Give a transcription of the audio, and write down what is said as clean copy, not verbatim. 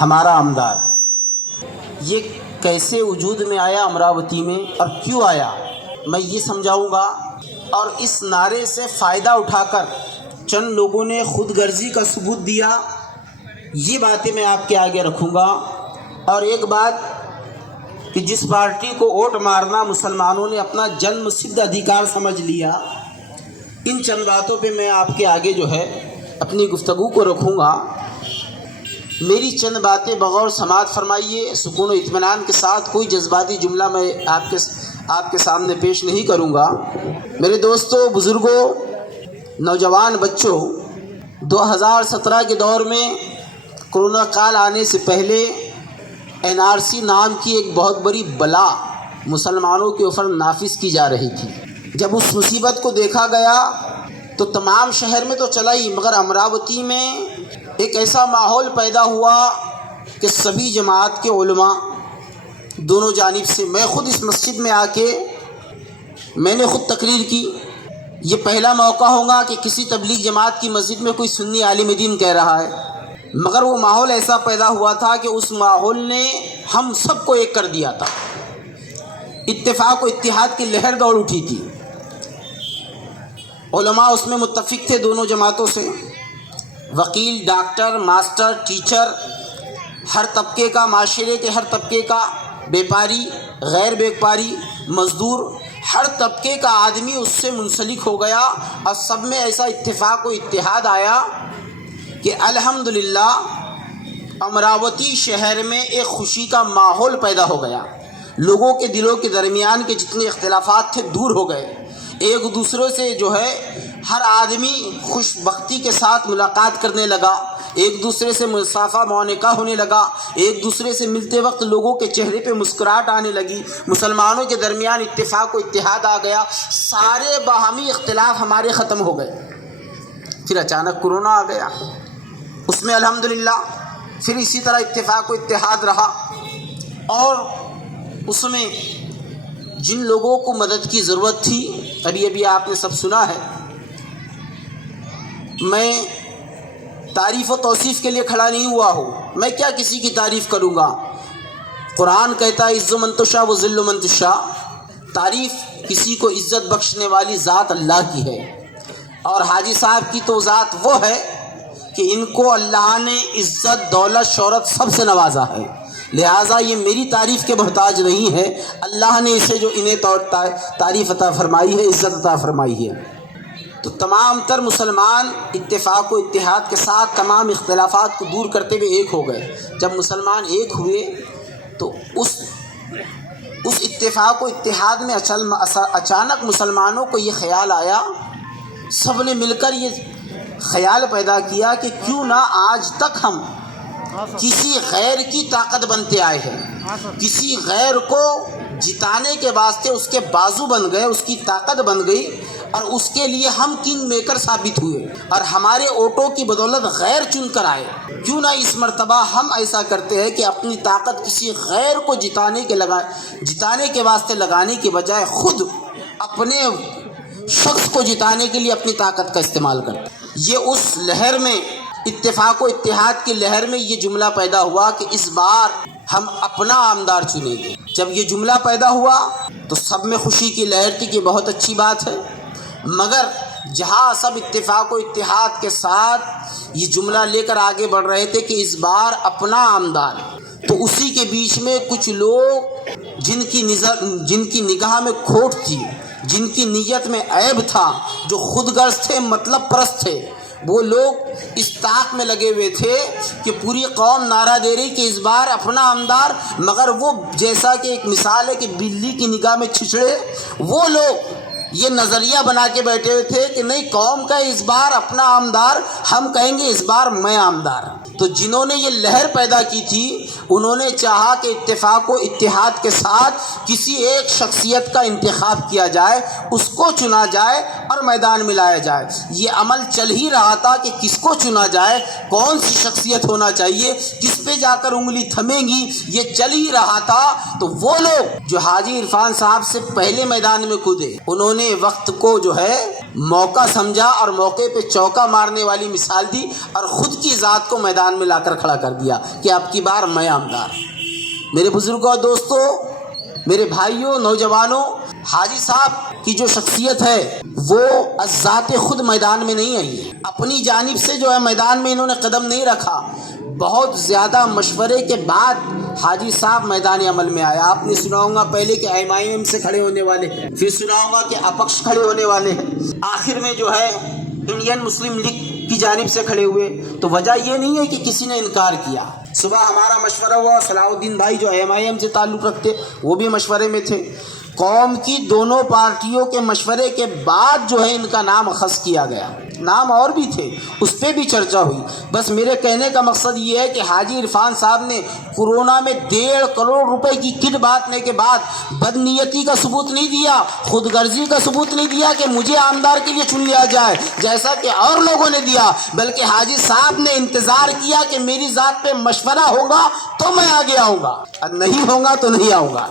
ہمارا آمدار، یہ کیسے وجود میں آیا امراوتی میں اور کیوں آیا، میں یہ سمجھاؤں گا، اور اس نعرے سے فائدہ اٹھا کر چند لوگوں نے خود غرضی کا ثبوت دیا، یہ باتیں میں آپ کے آگے رکھوں گا۔ اور ایک بات کہ جس پارٹی کو ووٹ مارنا مسلمانوں نے اپنا جنم سدھ ادھیکار سمجھ لیا، ان چند باتوں پہ میں آپ کے آگے جو ہے اپنی گفتگو کو رکھوں گا۔ میری چند باتیں بغور سماعت فرمائیے، سکون و اطمینان کے ساتھ، کوئی جذباتی جملہ میں آپ کے سامنے پیش نہیں کروں گا۔ میرے دوستوں، بزرگوں، نوجوان بچوں، 2017 کے دور میں کرونا کال آنے سے پہلے NRC نام کی ایک بہت بڑی بلا مسلمانوں کے اوپر نافذ کی جا رہی تھی۔ جب اس مصیبت کو دیکھا گیا تو تمام شہر میں تو چلا ہی، مگر امراوتی میں ایک ایسا ماحول پیدا ہوا کہ سبھی جماعت کے علماء دونوں جانب سے، میں خود اس مسجد میں آ کے میں نے خود تقریر کی۔ یہ پہلا موقع ہوگا کہ کسی تبلیغ جماعت کی مسجد میں کوئی سنی عالم دین کہہ رہا ہے، مگر وہ ماحول ایسا پیدا ہوا تھا کہ اس ماحول نے ہم سب کو ایک کر دیا تھا، اتفاق و اتحاد کی لہر دوڑ اٹھی تھی۔ علماء اس میں متفق تھے دونوں جماعتوں سے، وکیل، ڈاکٹر، ماسٹر، ٹیچر، ہر طبقے کا، معاشرے کے ہر طبقے کا، بیپاری، غیر بیپاری، مزدور، ہر طبقے کا آدمی اس سے منسلک ہو گیا، اور سب میں ایسا اتفاق و اتحاد آیا کہ الحمدللہ امراوتی شہر میں ایک خوشی کا ماحول پیدا ہو گیا۔ لوگوں کے دلوں کے درمیان کے جتنے اختلافات تھے دور ہو گئے، ایک دوسرے سے جو ہے ہر آدمی خوش بختی کے ساتھ ملاقات کرنے لگا، ایک دوسرے سے مصافحہ معانقہ ہونے لگا، ایک دوسرے سے ملتے وقت لوگوں کے چہرے پہ مسکراہٹ آنے لگی، مسلمانوں کے درمیان اتفاق و اتحاد آ گیا، سارے باہمی اختلاف ہمارے ختم ہو گئے۔ پھر اچانک کورونا آ گیا، اس میں الحمدللہ پھر اسی طرح اتفاق و اتحاد رہا، اور اس میں جن لوگوں کو مدد کی ضرورت تھی، ابھی آپ نے سب سنا ہے، میں تعریف و توصیف کے لیے کھڑا نہیں ہوا ہوں، میں کیا کسی کی تعریف کروں گا۔ قرآن کہتا ہے عز من تشاء و ذل من تشاء، تعریف کسی کو عزت بخشنے والی ذات اللہ کی ہے، اور حاجی صاحب کی تو ذات وہ ہے کہ ان کو اللہ نے عزت، دولت، شہرت سب سے نوازا ہے، لہٰذا یہ میری تعریف کے محتاج نہیں ہے، اللہ نے اسے جو انہیں تعریف عطا فرمائی ہے، عزت عطا فرمائی ہے۔ تو تمام تر مسلمان اتفاق و اتحاد کے ساتھ تمام اختلافات کو دور کرتے ہوئے ایک ہو گئے۔ جب مسلمان ایک ہوئے تو اس اتفاق و اتحاد میں اچانک مسلمانوں کو یہ خیال آیا، سب نے مل کر یہ خیال پیدا کیا کہ کیوں نہ آج تک ہم کسی غیر کی طاقت بنتے آئے ہیں، کسی غیر کو جتانے کے واسطے اس کے بازو بن گئے، اس کی طاقت بن گئی، اور اس کے لیے ہم کنگ میکر ثابت ہوئے، اور ہمارے ووٹوں کی بدولت غیر چن کر آئے۔ کیوں نہ اس مرتبہ ہم ایسا کرتے ہیں کہ اپنی طاقت کسی غیر کو جتانے کے واسطے لگانے کے بجائے خود اپنے شخص کو جتانے کے لیے اپنی طاقت کا استعمال کرتے ہیں۔ یہ اس لہر میں، اتفاق و اتحاد کی لہر میں یہ جملہ پیدا ہوا کہ اس بار ہم اپنا آمدار چنیں گے۔ جب یہ جملہ پیدا ہوا تو سب میں خوشی کی لہر تھی کہ بہت اچھی بات ہے، مگر جہاں سب اتفاق و اتحاد کے ساتھ یہ جملہ لے کر آگے بڑھ رہے تھے کہ اس بار اپنا آمدار، تو اسی کے بیچ میں کچھ لوگ جن کی نگاہ میں کھوٹ تھی، جن کی نیت میں عیب تھا، جو خود غرض تھے، مطلب پرست تھے، وہ لوگ اس طاق میں لگے ہوئے تھے کہ پوری قوم نعرہ دے رہی کہ اس بار اپنا آمدار، مگر وہ جیسا کہ ایک مثال ہے کہ بلی کی نگاہ میں چھچڑے، وہ لوگ یہ نظریہ بنا کے بیٹھے ہوئے تھے کہ نہیں، قوم کا اس بار اپنا آمدار، ہم کہیں گے اس بار میں آمدار۔ تو جنہوں نے یہ لہر پیدا کی تھی انہوں نے چاہا کہ اتفاق و اتحاد کے ساتھ کسی ایک شخصیت کا انتخاب کیا جائے، اس کو چنا جائے اور میدان میں لایا جائے۔ یہ عمل چل ہی رہا تھا کہ کس کو چنا جائے، کون سی شخصیت ہونا چاہیے، کس پہ جا کر انگلی تھمیں گی، یہ چل ہی رہا تھا۔ تو وہ لوگ جو حاجی عرفان صاحب سے پہلے میدان میں کودے، انہوں نے وقت کو جو ہے موقع سمجھا اور موقع پہ چوکا مارنے والی مثال دی اور خود کی ذات کو میدان میں لا کر کھڑا کر دیا کہ اب کی بار میں آمدار۔ میرے بزرگوں اور دوستوں، میرے بھائیوں، نوجوانوں، حاجی صاحب کی جو شخصیت ہے وہ ذات خود میدان میں نہیں آئی ہے، اپنی جانب سے جو ہے میدان میں انہوں نے قدم نہیں رکھا، بہت زیادہ مشورے کے بعد حاجی صاحب میدان عمل میں آیا۔ آپ نے سنا ہوگا پہلے کہ ایم سے کھڑے ہونے والے ہیں، پھر سنا ہوگا کہ اپکش کھڑے ہونے والے ہیں، آخر میں جو ہے انڈین مسلم لیگ کی جانب سے کھڑے ہوئے۔ تو وجہ یہ نہیں ہے کہ کسی نے انکار کیا۔ صبح ہمارا مشورہ ہوا، صلاح الدین بھائی جو ایم سے تعلق رکھتے وہ بھی مشورے میں تھے، قوم کی دونوں پارٹیوں کے مشورے کے بعد جو ہے ان کا نام اخذ کیا گیا۔ نام اور بھی تھے، اس پہ بھی چرچا ہوئی۔ بس میرے کہنے کا مقصد یہ ہے کہ حاجی عرفان صاحب نے کورونا میں 1.5 کروڑ روپے کی کٹ بانٹنے کے بعد بدنیتی کا ثبوت نہیں دیا، خود غرضی کا ثبوت نہیں دیا کہ مجھے آمدار کے لیے چن لیا جائے جیسا کہ اور لوگوں نے دیا، بلکہ حاجی صاحب نے انتظار کیا کہ میری ذات پہ مشورہ ہوگا تو میں آگے آؤں گا، اور نہیں ہوگا تو نہیں آؤں گا۔